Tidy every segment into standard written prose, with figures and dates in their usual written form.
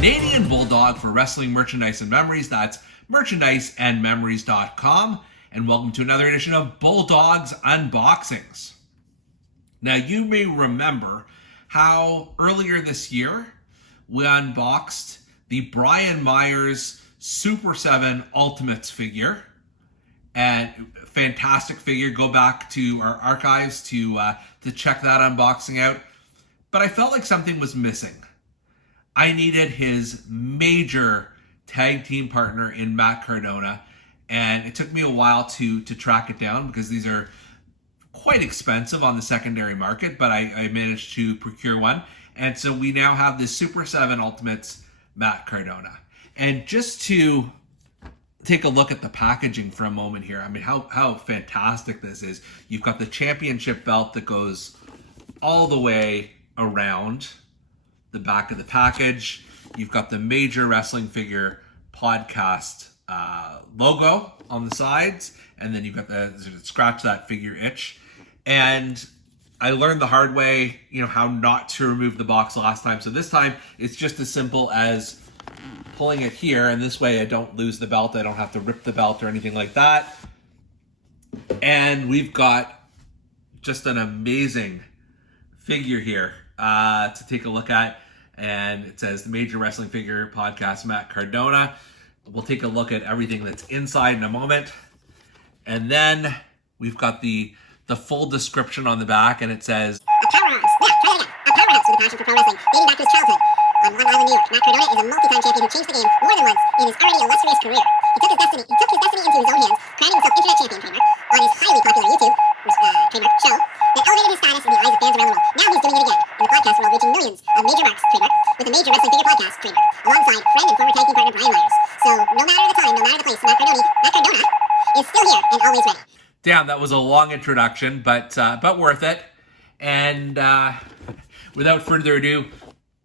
Canadian Bulldog for wrestling merchandise and memories. That's merchandiseandmemories.com. And welcome to another edition of Bulldog's Unboxings. Now, you may remember how earlier this year we unboxed the Brian Myers Super 7 Ultimates figure. And fantastic figure. Go back to our archives to check that unboxing out. But I felt like something was missing. I needed his major tag team partner in Matt Cardona, and it took me a while to track it down because these are quite expensive on the secondary market, but I managed to procure one. And so we now have this Super 7 Ultimates Matt Cardona. And just to take a look at the packaging for a moment here, I mean, how fantastic this is. You've got the championship belt that goes all the way around the back of the package. You've got the Major Wrestling Figure Podcast logo on the sides, and then you've got the scratch that figure itch. And I learned the hard way, how not to remove the box last time. So this time it's just as simple as pulling it here, and this way I don't lose the belt. I don't have to rip the belt or anything like that. And we've got just an amazing figure here to take a look at, and it says the Major Wrestling Figure Podcast Matt Cardona. We'll take a look at everything that's inside in a moment, and then we've got the full description on the back, and it says a powerhouse with a passion for pro wrestling dating back to his childhood on Long Island, New York. Matt Cardona is a multi-time champion who changed the game more than once in his already illustrious career. He took his destiny into his own hands, crowning himself internet champion trademark on his highly popular YouTube trademark show that elevated his status in the eyes of fans around the world. Now he's doing it again in the podcast world, reaching millions of major marks trademark with the Major Wrestling Figure Podcast trademark alongside friend and former tag team partner Brian Myers. So no matter the time, no matter the place, Matt Cardona is still here and always ready. Damn, that was a long introduction, but worth it. And without further ado,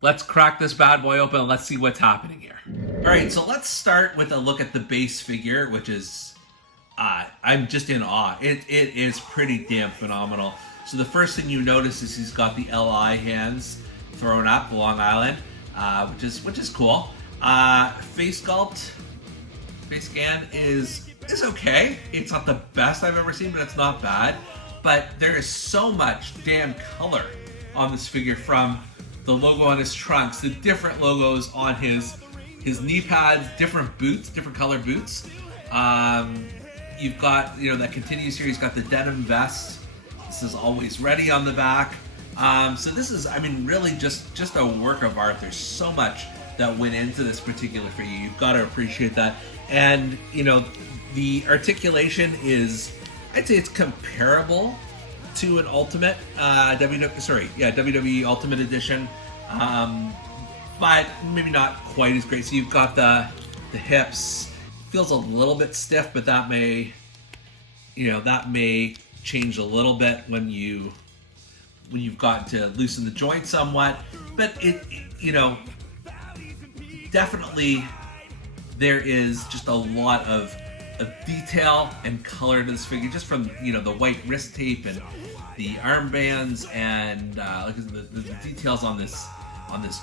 let's crack this bad boy open and let's see what's happening here. All right, so let's start with a look at the base figure, which is, I'm just in awe. It is pretty damn phenomenal. So the first thing you notice is he's got the LI hands thrown up, Long Island, which is cool. Face sculpt, face scan is okay. It's not the best I've ever seen, but it's not bad. But there is so much damn color on this figure, from the logo on his trunks, the different logos on his knee pads, different boots, different color boots. You've got, that continues here. He's got the denim vest. This is Alwayz Ready on the back. So this is, really just a work of art. There's so much that went into this particular figure. You've got to appreciate that. And, the articulation is, I'd say it's comparable to an Ultimate, WWE Ultimate Edition, but maybe not quite as great. So you've got the hips, feels a little bit stiff, but that may change a little bit when you've got to loosen the joint somewhat. But it definitely there is just a lot of detail and color to this figure, just from the white wrist tape and the armbands and the details on this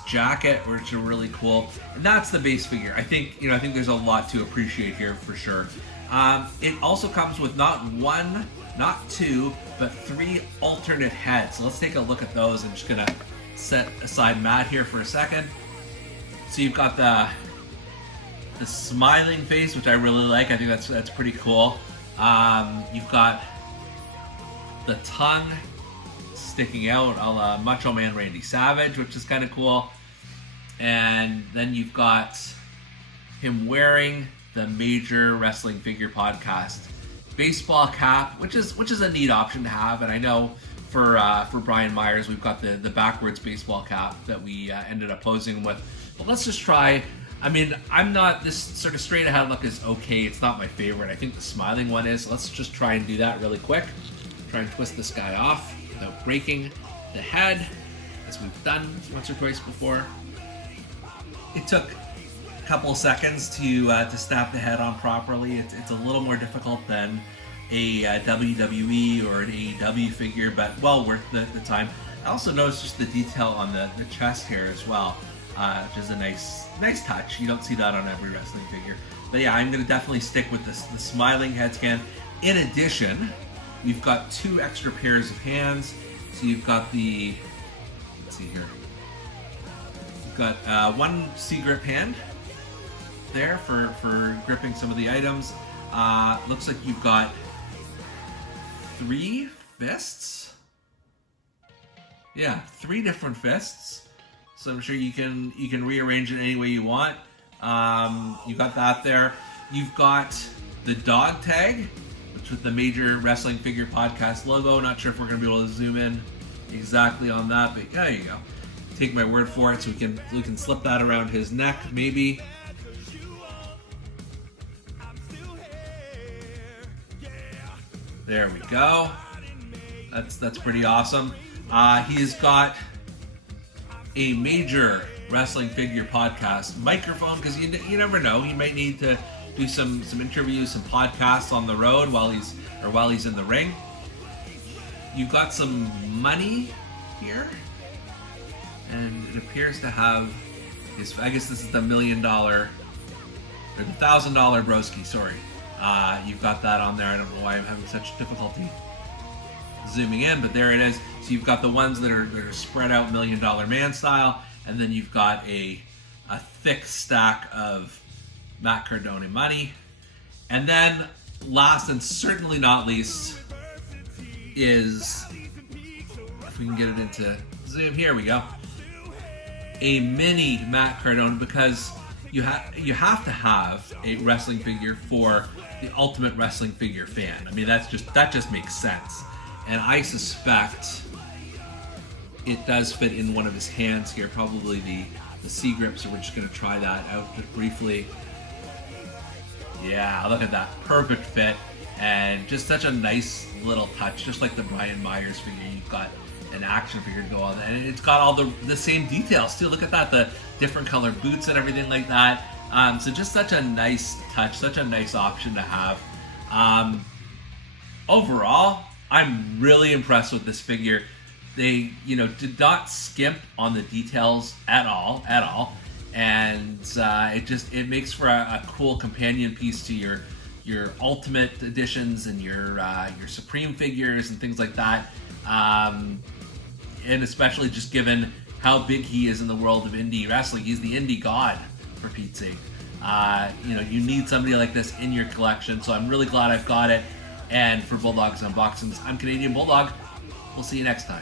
jacket, which are really cool. And that's the base figure. I think there's a lot to appreciate here for sure. It also comes with not one, not two, but 3 alternate heads. So let's take a look at those. I'm just gonna set aside Matt here for a second. So you've got the smiling face, which I really like. I think that's pretty cool. You've got the tongue sticking out, a la Macho Man Randy Savage, which is kind of cool. And then you've got him wearing the Major Wrestling Figure Podcast baseball cap, which is a neat option to have. And I know for Brian Myers, we've got the backwards baseball cap that we ended up posing with. But let's just try. I'm not, this sort of straight ahead look is okay. It's not my favorite. I think the smiling one is. Let's just try and do that really quick. Try and twist this guy off without breaking the head, as we've done once or twice before. It took a couple of seconds to snap the head on properly. It's a little more difficult than a WWE or an AEW figure, but well worth the time. I also noticed just the detail on the chest here as well. which is a nice touch. You don't see that on every wrestling figure. But yeah, I'm gonna definitely stick with the smiling head scan. In addition, we've got 2 extra pairs of hands. So you've got the, let's see here. You've got 1 C-grip hand there for gripping some of the items. Looks like you've got 3 fists. Yeah, 3 different fists. So I'm sure you can rearrange it any way you want. You've got that there. You've got the dog tag, which with the Major Wrestling Figure Podcast logo. Not sure if we're going to be able to zoom in exactly on that, but there you go. Take my word for it, so we can slip that around his neck, maybe. There we go. That's pretty awesome. He's got a Major Wrestling Figure Podcast microphone, because you never know, you might need to do some interviews, some podcasts on the road while he's in the ring. You've got some money here, and it appears to have his, I guess this is the $1 million or the $1,000 broski. Sorry, you've got that on there. I don't know why I'm having such difficulty zooming in, but there it is. So you've got the ones that are spread out $1 Million Man style, and then you've got a thick stack of Matt Cardona money. And then last and certainly not least is, if we can get it into zoom, here we go, a mini Matt Cardona, because you have to have a wrestling figure for the ultimate wrestling figure fan. I mean, that just makes sense. And I suspect it does fit in one of his hands here, probably the C-grip, so we're just going to try that out just briefly. Yeah, look at that. Perfect fit, and just such a nice little touch, just like the Brian Myers figure. You've got an action figure to go on, and it's got all the same details too. Look at that, the different color boots and everything like that. So just such a nice touch, such a nice option to have. Overall, I'm really impressed with this figure. They, did not skimp on the details at all, and it makes for a cool companion piece to your Ultimate editions and your Supreme figures and things like that. And especially just given how big he is in the world of indie wrestling, he's the indie god, for Pete's sake. You need somebody like this in your collection, so I'm really glad I've got it. And for Bulldog's Unboxings, I'm Canadian Bulldog. We'll see you next time.